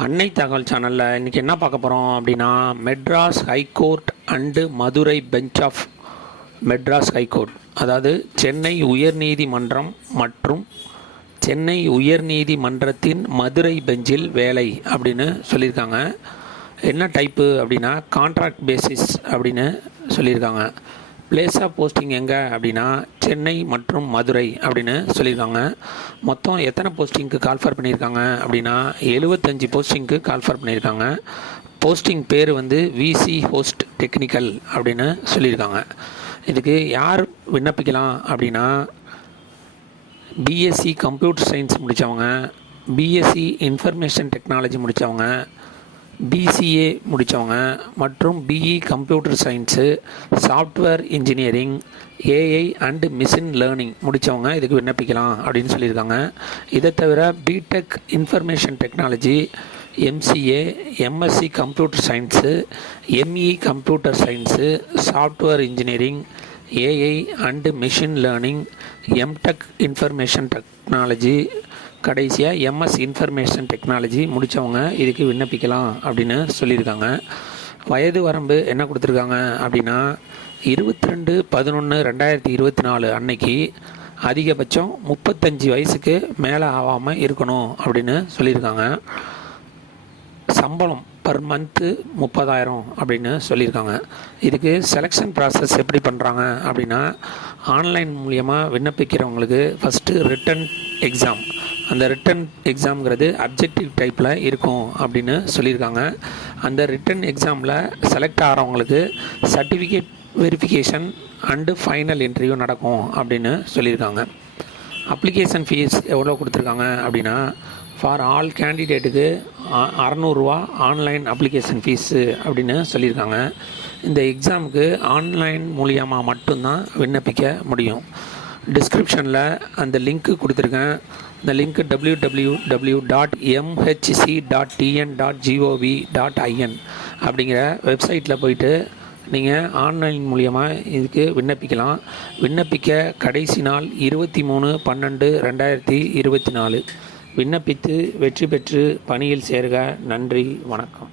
அன்னை தகவல் சேனலில் இன்றைக்கி என்ன பார்க்க போகிறோம் அப்படின்னா, Madras high court and Madurai bench of Madras high court, அதாவது சென்னை உயர்நீதிமன்றம் மற்றும் சென்னை உயர்நீதிமன்றத்தின் மதுரை பெஞ்சில் வேலை அப்படின்னு சொல்லியிருக்காங்க. என்ன டைப்பு அப்படின்னா கான்ட்ராக்ட் பேசிஸ் அப்படின்னு சொல்லியிருக்காங்க. பிளேஸ் ஆஃப் போஸ்டிங் எங்கே அப்படின்னா சென்னை மற்றும் மதுரை அப்படின்னு சொல்லியிருக்காங்க. மொத்தம் எத்தனை போஸ்டிங்க்கு கால்ஃபர் பண்ணியிருக்காங்க அப்படின்னா 75 போஸ்டிங்க்கு கால்ஃபர் பண்ணியிருக்காங்க. போஸ்டிங் பேர் விசி ஹோஸ்ட் டெக்னிக்கல் அப்படின்னு சொல்லியிருக்காங்க. இதுக்கு யார் விண்ணப்பிக்கலாம் அப்படின்னா பிஎஸ்சி கம்ப்யூட்டர் சயின்ஸ் முடித்தவங்க, பிஎஸ்சி இன்ஃபர்மேஷன் டெக்னாலஜி முடித்தவங்க, பிசிஏ முடித்தவங்க மற்றும் BE computer science, software engineering, AI and machine learning முடித்தவங்க இதுக்கு விண்ணப்பிக்கலாம் அப்படின்னு சொல்லியிருக்காங்க. இதை தவிர BTech information technology, MCA, MSc computer science, ME computer science, software engineering, AI and machine learning, MTech information technology, கடைசியாக எம்எஸ் இன்ஃபர்மேஷன் டெக்னாலஜி முடித்தவங்க இதுக்கு விண்ணப்பிக்கலாம் அப்படின்னு சொல்லியிருக்காங்க. வயது வரம்பு என்ன கொடுத்துருக்காங்க அப்படின்னா 22/11/2024 அன்னைக்கு அதிகபட்சம் 35 வயசுக்கு மேலே ஆகாமல் இருக்கணும் அப்படின்னு சொல்லியிருக்காங்க. சம்பளம் பர் மந்த்து 30,000 அப்படின்னு சொல்லியிருக்காங்க. இதுக்கு செலெக்ஷன் ப்ராசஸ் எப்படி பண்ணுறாங்க அப்படின்னா ஆன்லைன் மூலியமாக விண்ணப்பிக்கிறவங்களுக்கு ஃபஸ்ட்டு ரிட்டன் எக்ஸாம், அந்த ரிட்டன் எக்ஸாம்ங்கிறது அப்ஜெக்டிவ் டைப்பில் இருக்கும் அப்படின்னு சொல்லியிருக்காங்க. அந்த ரிட்டன் எக்ஸாமில் செலக்ட் ஆகிறவங்களுக்கு certificate verification and final interview நடக்கும் அப்படின்னு சொல்லியிருக்காங்க. அப்ளிகேஷன் ஃபீஸ் எவ்வளோ கொடுத்துருக்காங்க அப்படின்னா ஃபார் ஆல் கேண்டிடேட்டுக்கு 600 ரூபா ஆன்லைன் அப்ளிகேஷன் ஃபீஸு அப்படின்னு சொல்லியிருக்காங்க. இந்த எக்ஸாமுக்கு ஆன்லைன் மூலியமாக மட்டும்தான் விண்ணப்பிக்க முடியும். டிஸ்கிரிப்ஷனில் அந்த லிங்க்கு கொடுத்துருக்கேன். இந்த லிங்க்கு www.mhc.tn.gov.in அப்படிங்கிற வெப்சைட்டில் போயிட்டு நீங்கள் ஆன்லைன் மூலியமாக இதுக்கு விண்ணப்பிக்கலாம். விண்ணப்பிக்க கடைசி நாள் 23/12/2024. விண்ணப்பித்து வெற்றி பெற்று பணியில் சேர்க. நன்றி, வணக்கம்.